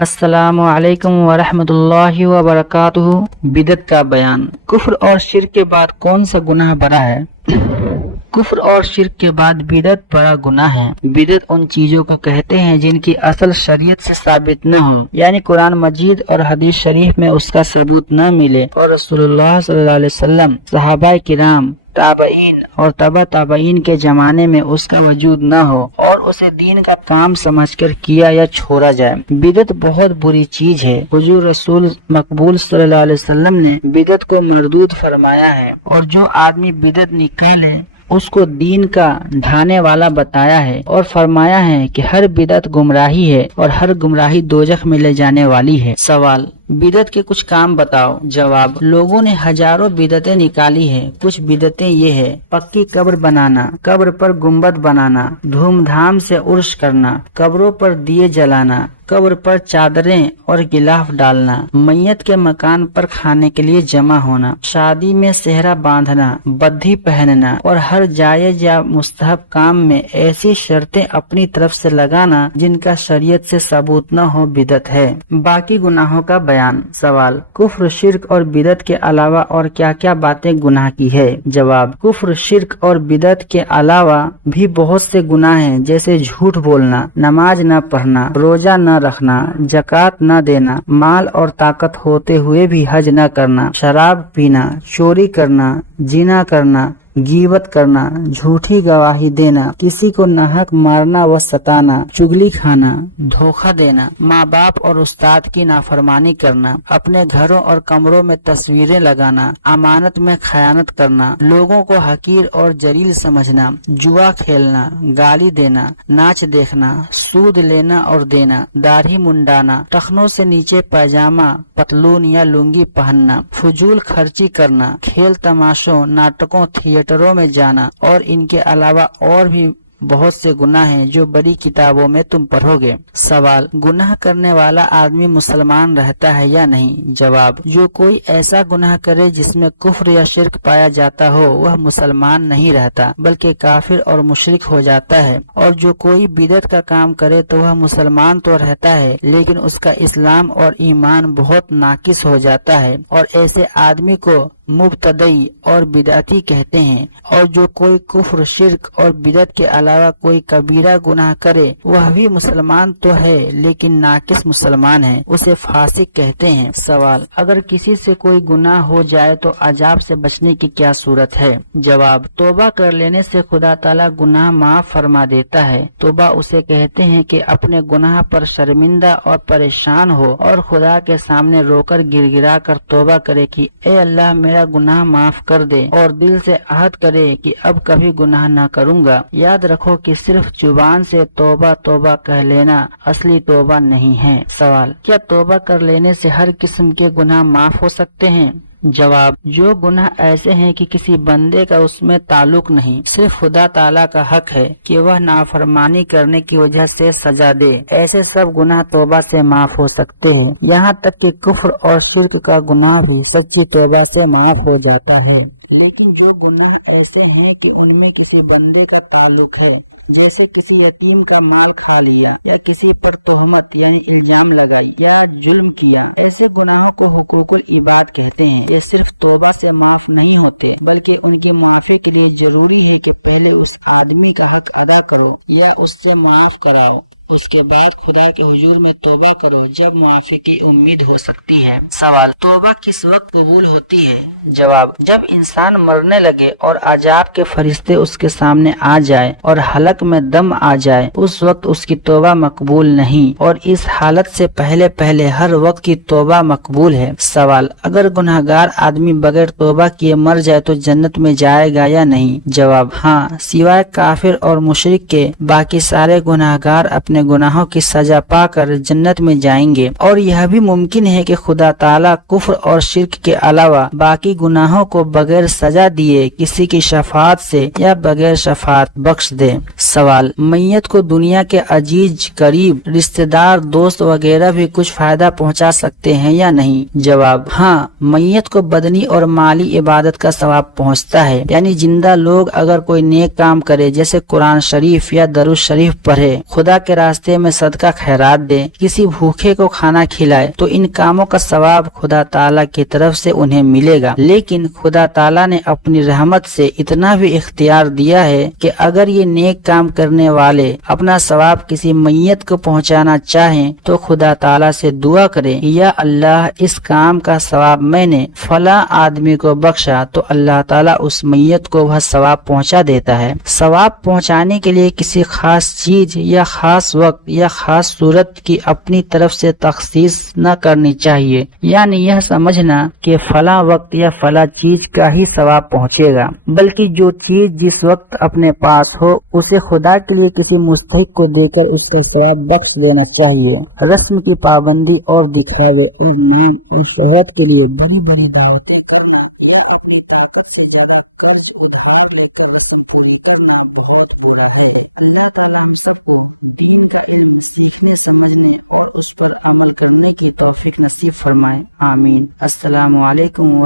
السلام علیکم ورحمۃ اللہ وبرکاتہ۔ بدعت کا بیان۔ کفر اور شرک کے بعد کون سا گناہ بڑا ہے؟ کفر اور شرک کے بعد بدعت بڑا گناہ ہے۔ بدعت ان چیزوں کو کہتے ہیں جن کی اصل شریعت سے ثابت نہ ہو، یعنی قرآن مجید اور حدیث شریف میں اس کا ثبوت نہ ملے، اور رسول اللہ صلی اللہ علیہ وسلم، صحابہ کرام، تابعین اور تبع تابعین کے زمانے میں اس کا وجود نہ ہو، اور اسے دین کا کام سمجھ کر کیا یا چھوڑا جائے۔ بدعت بہت بری چیز ہے۔ حضور رسول مقبول صلی اللہ علیہ وسلم نے بدعت کو مردود فرمایا ہے، اور جو آدمی بدعت نکالے اس کو دین کا ڈھانے والا بتایا ہے، اور فرمایا ہے کہ ہر بدعت گمراہی ہے اور ہر گمراہی دوزخ میں لے جانے والی ہے۔ سوال: بدعت کے کچھ کام بتاؤ۔ جواب: لوگوں نے ہزاروں بدعتیں نکالی ہیں۔ کچھ بدعتیں یہ ہے: پکی قبر بنانا، قبر پر گنبد بنانا، دھوم دھام سے عرس کرنا، قبروں پر دیے جلانا، قبر پر چادریں اور غلاف ڈالنا، میت کے مکان پر کھانے کے لیے جمع ہونا، شادی میں صحرا باندھنا، بدھی پہننا، اور ہر جائز یا مستحب کام میں ایسی شرطیں اپنی طرف سے لگانا جن کا شریعت سے ثبوت نہ ہو، بدعت ہے۔ باقی گناہوں کا بیان۔ سوال: کفر، شرک اور بدعت کے علاوہ اور کیا کیا باتیں گناہ کی ہے؟ جواب: کفر، شرک اور بدعت کے علاوہ بھی بہت سے گناہ ہیں، جیسے جھوٹ بولنا، نماز نہ پڑھنا، روزہ نہ رکھنا، زکوٰۃ نہ دینا، مال اور طاقت ہوتے ہوئے بھی حج نہ کرنا، شراب پینا، چوری کرنا، زنا کرنا، غیبت کرنا، جھوٹی گواہی دینا، کسی کو ناحق مارنا و ستانا، چغلی کھانا، دھوکہ دینا، ماں باپ اور استاد کی نافرمانی کرنا، اپنے گھروں اور کمروں میں تصویریں لگانا، امانت میں خیانت کرنا، لوگوں کو حقیر اور ذلیل سمجھنا، جوا کھیلنا، گالی دینا، ناچ دیکھنا، سود لینا اور دینا، داڑھی منڈانا، ٹخنوں سے نیچے پائجامہ، پتلون یا لنگی پہننا، فضول خرچی کرنا، کھیل تماشوں، ناٹکوں، تھیٹروں میں جانا، اور ان کے علاوہ اور بھی بہت سے گناہ ہیں جو بڑی کتابوں میں تم پڑھو گے۔ سوال: گناہ کرنے والا آدمی مسلمان رہتا ہے یا نہیں؟ جواب: جو کوئی ایسا گناہ کرے جس میں کفر یا شرک پایا جاتا ہو وہ مسلمان نہیں رہتا بلکہ کافر اور مشرک ہو جاتا ہے، اور جو کوئی بدعت کا کام کرے تو وہ مسلمان تو رہتا ہے لیکن اس کا اسلام اور ایمان بہت ناقص ہو جاتا ہے، اور ایسے آدمی کو مبتدی اور بدعتی کہتے ہیں۔ اور جو کوئی کفر، شرک اور بدعت کے علاوہ کوئی کبیرہ گناہ کرے وہ بھی مسلمان تو ہے لیکن ناقص مسلمان ہے، اسے فاسق کہتے ہیں۔ سوال: اگر کسی سے کوئی گناہ ہو جائے تو عذاب سے بچنے کی کیا صورت ہے؟ جواب: توبہ کر لینے سے خدا تعالیٰ گناہ معاف فرما دیتا ہے۔ توبہ اسے کہتے ہیں کہ اپنے گناہ پر شرمندہ اور پریشان ہو اور خدا کے سامنے رو کر گر گرا کر توبہ کرے کہ اے اللہ میرا گناہ معاف کر دے، اور دل سے عہد کرے کہ اب کبھی گناہ نہ کروں گا۔ یاد رکھو کہ صرف زبان سے توبہ توبہ کہہ لینا اصلی توبہ نہیں ہے۔ سوال: کیا توبہ کر لینے سے ہر قسم کے گناہ معاف ہو سکتے ہیں؟ جواب: جو گناہ ایسے ہیں کہ کسی بندے کا اس میں تعلق نہیں، صرف خدا تعالیٰ کا حق ہے کہ وہ نافرمانی کرنے کی وجہ سے سزا دے، ایسے سب گناہ توبہ سے معاف ہو سکتے ہیں، یہاں تک کہ کفر اور شرک کا گناہ بھی سچی توبہ سے معاف ہو جاتا ہے۔ لیکن جو گناہ ایسے ہیں کہ ان میں کسی بندے کا تعلق ہے، جیسے کسی یتیم کا مال کھا لیا، یا کسی پر تہمت یعنی الزام لگائی، یا ظلم کیا، ایسے گناہوں کو حقوق العباد کہتے ہیں۔ یہ صرف توبہ سے معاف نہیں ہوتے بلکہ ان کی معافی کے لیے ضروری ہے کہ پہلے اس آدمی کا حق ادا کرو یا اس سے معاف کراؤ، اس کے بعد خدا کے حضور میں توبہ کرو، جب معافی کی امید ہو سکتی ہے۔ سوال: توبہ کس وقت قبول ہوتی ہے؟ جواب: جب انسان مرنے لگے اور عذاب کے فرشتے اس کے سامنے آ جائے اور حلق میں دم آ جائے، اس وقت اس کی توبہ مقبول نہیں، اور اس حالت سے پہلے پہلے ہر وقت کی توبہ مقبول ہے۔ سوال: اگر گناہگار آدمی بغیر توبہ کیے مر جائے تو جنت میں جائے گا یا نہیں؟ جواب: ہاں، سوائے کافر اور مشرک کے باقی سارے گناہگار اپنے گناہوں کی سزا پا کر جنت میں جائیں گے، اور یہ بھی ممکن ہے کہ خدا تعالیٰ کفر اور شرک کے علاوہ باقی گناہوں کو بغیر سزا دیے کسی کی شفاعت سے یا بغیر شفاعت بخش دے۔ سوال: میت کو دنیا کے عزیز، قریب رشتہ دار، دوست وغیرہ بھی کچھ فائدہ پہنچا سکتے ہیں یا نہیں؟ جواب: ہاں، میت کو بدنی اور مالی عبادت کا ثواب پہنچتا ہے، یعنی زندہ لوگ اگر کوئی نیک کام کرے جیسے قرآن شریف یا درود شریف پڑھے، خدا کے راستے میں صدقہ خیرات دے, کسی بھوکے کو کھانا کھلائے تو ان کاموں کا ثواب خدا تعالیٰ کی طرف سے انہیں ملے گا. لیکن خدا تعالیٰ نے اپنی رحمت سے اتنا بھی اختیار دیا ہے کہ اگر یہ نیک کام کرنے والے اپنا ثواب کسی میت کو پہنچانا چاہیں تو خدا تعالیٰ سے دعا کریں, یا اللہ اس کام کا ثواب میں نے فلاں آدمی کو بخشا, تو اللہ تعالیٰ اس میت کو وہ ثواب پہنچا دیتا ہے. ثواب پہنچانے کے لیے کسی خاص چیز یا خاص وقت یا خاص صورت کی اپنی طرف سے تخصیص نہ کرنی چاہیے, یعنی یہ سمجھنا کہ فلاں وقت یا فلاں چیز کا ہی ثواب پہنچے گا, بلکہ جو چیز جس وقت اپنے پاس ہو اسے خدا کے لیے کسی مستحق کو دے کر اس کو ثواب بخش دینا چاہیے. رسم کی پابندی اور دکھاوے اور نام اور شہرت کے لیے بڑی بڑی بات السلام علیکم.